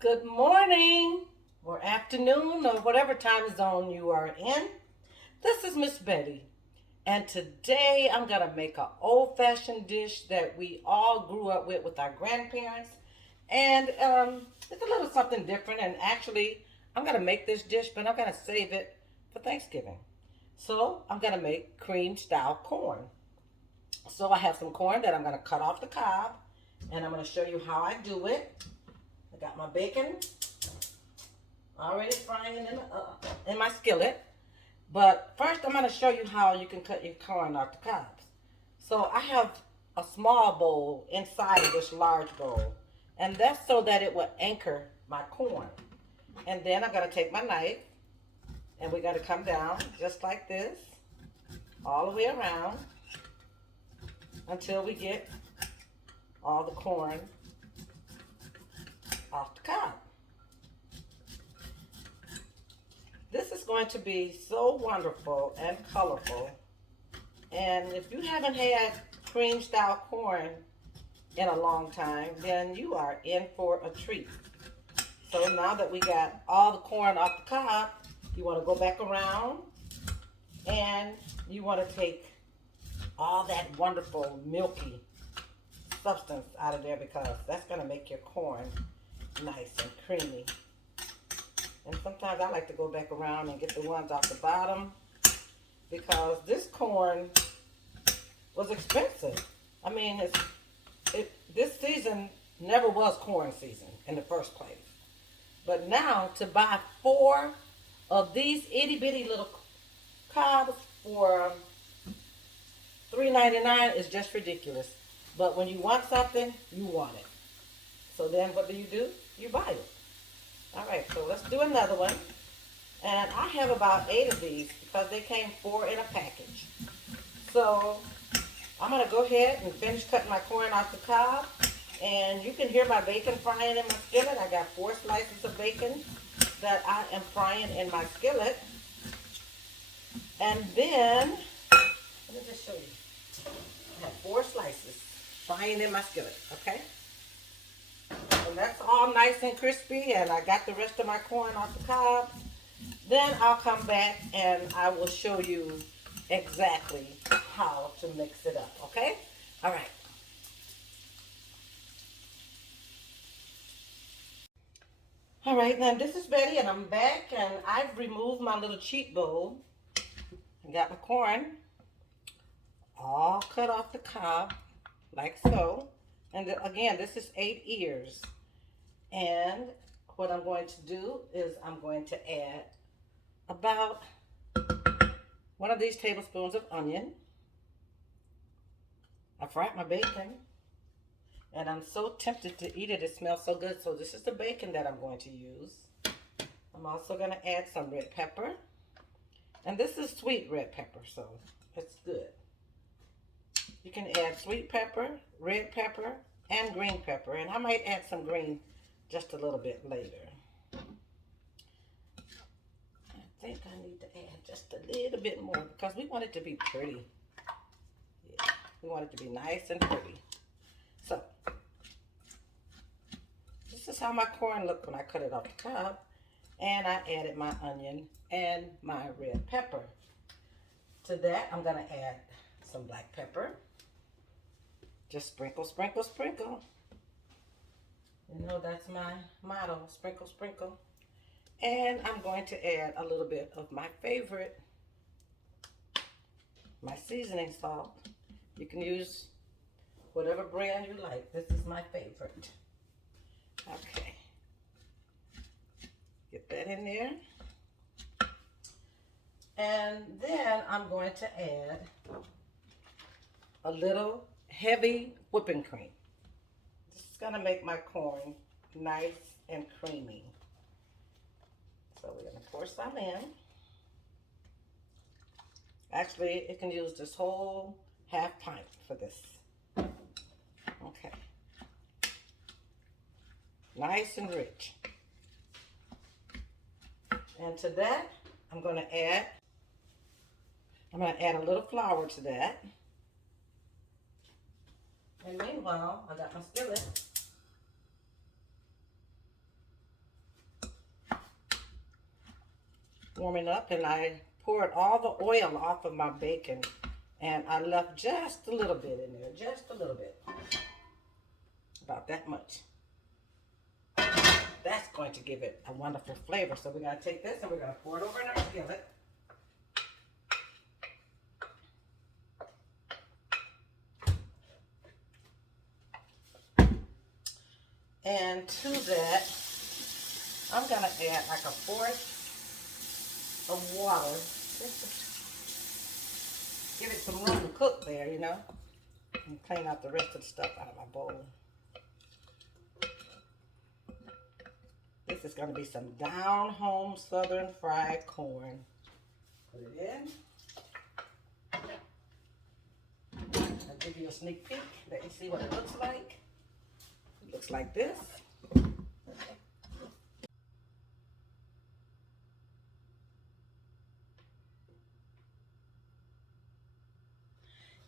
Good morning or afternoon or whatever time zone you are in. This is Miss Betty, and today I'm gonna make an old-fashioned dish that we all grew up with our grandparents, and it's a little something different. And actually, I'm gonna make this dish, but I'm gonna save it for Thanksgiving. So I'm gonna make cream-style corn. So I have some corn that I'm gonna cut off the cob, and I'm gonna show you how I do it. I got my bacon already frying in my skillet. But first, I'm going to show you how you can cut your corn off the cobs. So I have a small bowl inside of this large bowl, and that's so that it will anchor my corn. And then I'm going to take my knife, and we're going to come down just like this, all the way around, until we get all the corn off the cob. This is going to be so wonderful and colorful. And if you haven't had cream style corn in a long time, then you are in for a treat. So now that we got all the corn off the cob, you want to go back around and you want to take all that wonderful milky substance out of there, because that's going to make your corn nice and creamy. And sometimes I like to go back around and get the ones off the bottom, because this corn was expensive. I mean, this season never was corn season in the first place. But now to buy 4 of these itty bitty little cobs for $3.99 is just ridiculous. But when you want something, you want it. So then what do? You buy it. All right, so let's do another one. And I have about 8 of these because they came 4 in a package. So I'm going to go ahead and finish cutting my corn off the cob. And you can hear my bacon frying in my skillet. I got 4 slices of bacon that I am frying in my skillet. And then, let me just show you. I have 4 slices frying in my skillet, okay? And that's all nice and crispy, and I got the rest of my corn off the cob. Then I'll come back and I will show you exactly how to mix it up, okay? All right. All right, now this is Betty, and I'm back, and I've removed my little cheat bowl. I got my corn all cut off the cob, like so. And again, this is 8 ears. And what I'm going to do is I'm going to add about 1 of these tablespoons of onion. I fried my bacon, and I'm so tempted to eat it. It smells so good. So this is the bacon that I'm going to use. I'm also going to add some red pepper. And this is sweet red pepper, so it's good. You can add sweet pepper, red pepper, and green pepper. And I might add some green just a little bit later. I think I need to add just a little bit more because we want it to be pretty. Yeah, we want it to be nice and pretty. So, this is how my corn looked when I cut it off the cob. And I added my onion and my red pepper. To that, I'm going to add some black pepper. Just sprinkle, sprinkle, sprinkle. You know, that's my motto, sprinkle, sprinkle. And I'm going to add a little bit of my favorite, my seasoning salt. You can use whatever brand you like. This is my favorite. Okay. Get that in there. And then I'm going to add a little heavy whipping cream. This is going to make my corn nice and creamy. So we're going to pour some in. Actually, you can use this whole half pint for this. Okay. Nice and rich. And to that, I'm going to add a little flour to that. And meanwhile, I got my skillet. warming up, and I poured all the oil off of my bacon, and I left just a little bit in there, just a little bit, about that much. That's going to give it a wonderful flavor. So we're going to take this and we're going to pour it over in our skillet. And to that, I'm going to add like a fourth of water. Just to give it some room to cook there, you know. And clean out the rest of the stuff out of my bowl. This is going to be some down home southern fried corn. Put it in. I'll give you a sneak peek. Let you see what it looks like. It looks like this.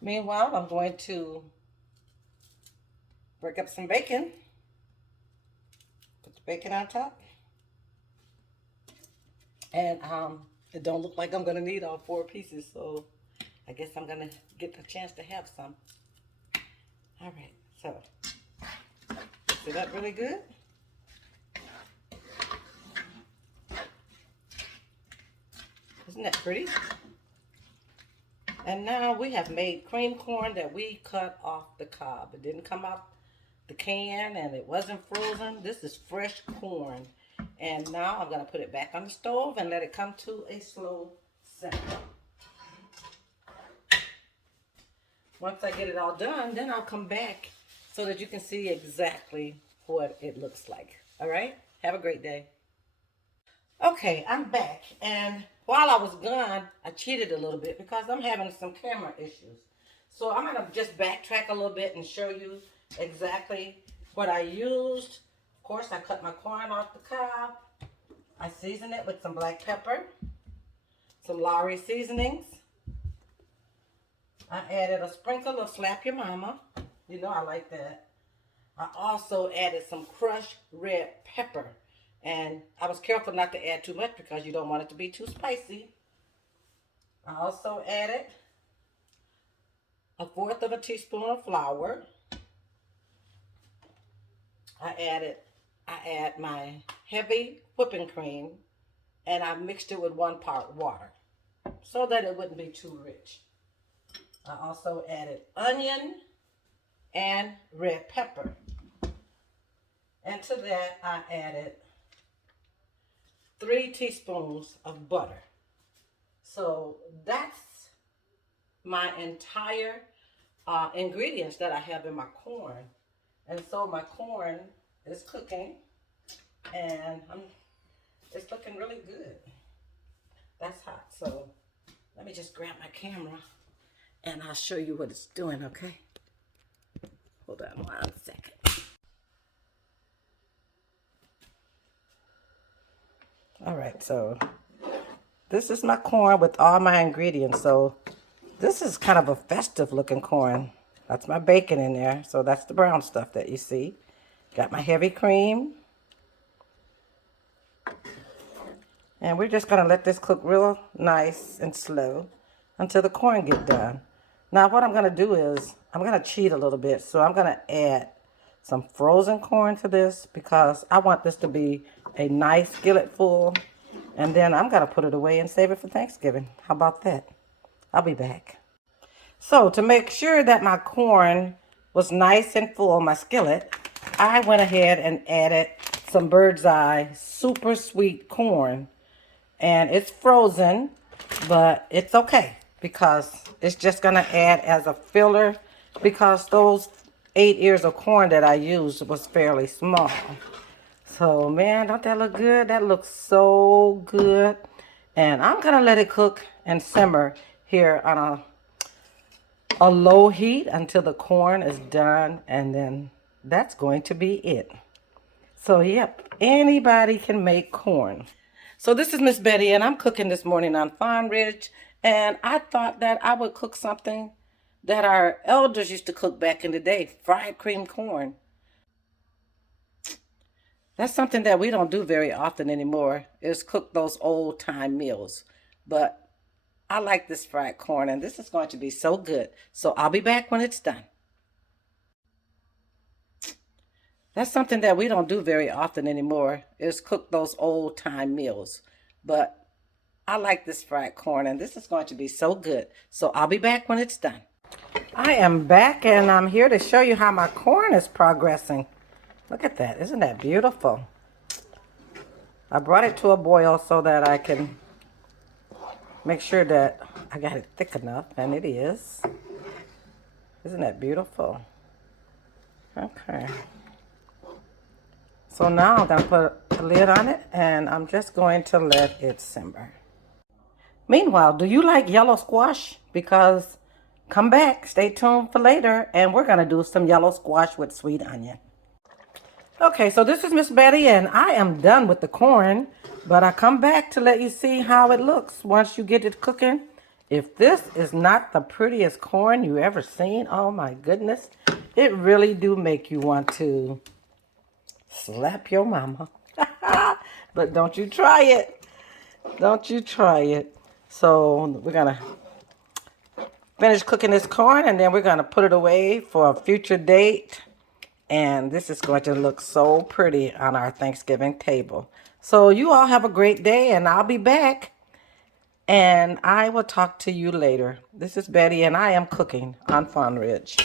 Meanwhile, I'm going to break up some bacon. Put the bacon on top. And it don't look like I'm going to need all 4 pieces, so I guess I'm going to get the chance to have some. All right, so mix it up really good. Isn't that pretty? And now we have made cream corn that we cut off the cob. It didn't come out the can and it wasn't frozen. This is fresh corn. And now I'm going to put it back on the stove and let it come to a slow simmer. Once I get it all done, then I'll come back so that you can see exactly what it looks like. All right? Have a great day. Okay, I'm back. And while I was gone, I cheated a little bit because I'm having some camera issues. So I'm going to just backtrack a little bit and show you exactly what I used. Of course, I cut my corn off the cob. I seasoned it with some black pepper, some Lowry seasonings. I added a sprinkle of Slap Your Mama. You know I like that. I also added some crushed red pepper. And I was careful not to add too much because you don't want it to be too spicy. I also added a fourth of a teaspoon of flour. I add my heavy whipping cream, and I mixed it with 1 part water so that it wouldn't be too rich. I also added onion and red pepper. And to that, I added 3 teaspoons of butter. So that's my entire ingredients that I have in my corn. And so my corn is cooking and it's looking really good. That's hot. So let me just grab my camera and I'll show you what it's doing, okay? Hold on 1 second. All right, so this is my corn with all my ingredients. So this is kind of a festive looking corn. That's my bacon in there. So that's the brown stuff that you see. Got my heavy cream. And we're just gonna let this cook real nice and slow until the corn get done. Now what I'm gonna do is, I'm gonna cheat a little bit. So I'm gonna add some frozen corn to this because I want this to be a nice skillet full. And then I'm gonna put it away and save it for Thanksgiving. How about that? I'll be back. So to make sure that my corn was nice and full, my skillet, I went ahead and added some Bird's Eye super sweet corn. And it's frozen, but it's okay because it's just gonna add as a filler because those 8 ears of corn that I used was fairly small. So man, don't that look good? That looks so good. And I'm gonna let it cook and simmer here on a low heat until the corn is done, and then that's going to be it. So yep, anybody can make corn. So this is Miss Betty, and I'm cooking this morning on Farm Ridge, and I thought that I would cook something that our elders used to cook back in the day, fried cream corn. That's something that we don't do very often anymore, is cook those old time meals. But I like this fried corn, and this is going to be so good. So I'll be back when it's done. That's something that we don't do very often anymore, is cook those old time meals. But I like this fried corn, and this is going to be so good. So I'll be back when it's done. I am back, and I'm here to show you how my corn is progressing. Look at that. Isn't that beautiful? I brought it to a boil so that I can make sure that I got it thick enough, and it is. Isn't that beautiful? Okay. So now I'm going to put a lid on it, and I'm just going to let it simmer. Meanwhile, do you like yellow squash? Because come back, stay tuned for later, and we're going to do some yellow squash with sweet onion. Okay, so this is Miss Betty, and I am done with the corn, but I come back to let you see how it looks once you get it cooking. If this is not the prettiest corn you ever seen, oh my goodness, it really do make you want to slap your mama. But don't you try it. Don't you try it. So we're going to finish cooking this corn, and then we're going to put it away for a future date. And this is going to look so pretty on our Thanksgiving table. So you all have a great day, and I'll be back. And I will talk to you later. This is Betty, and I am cooking on Fawn Ridge.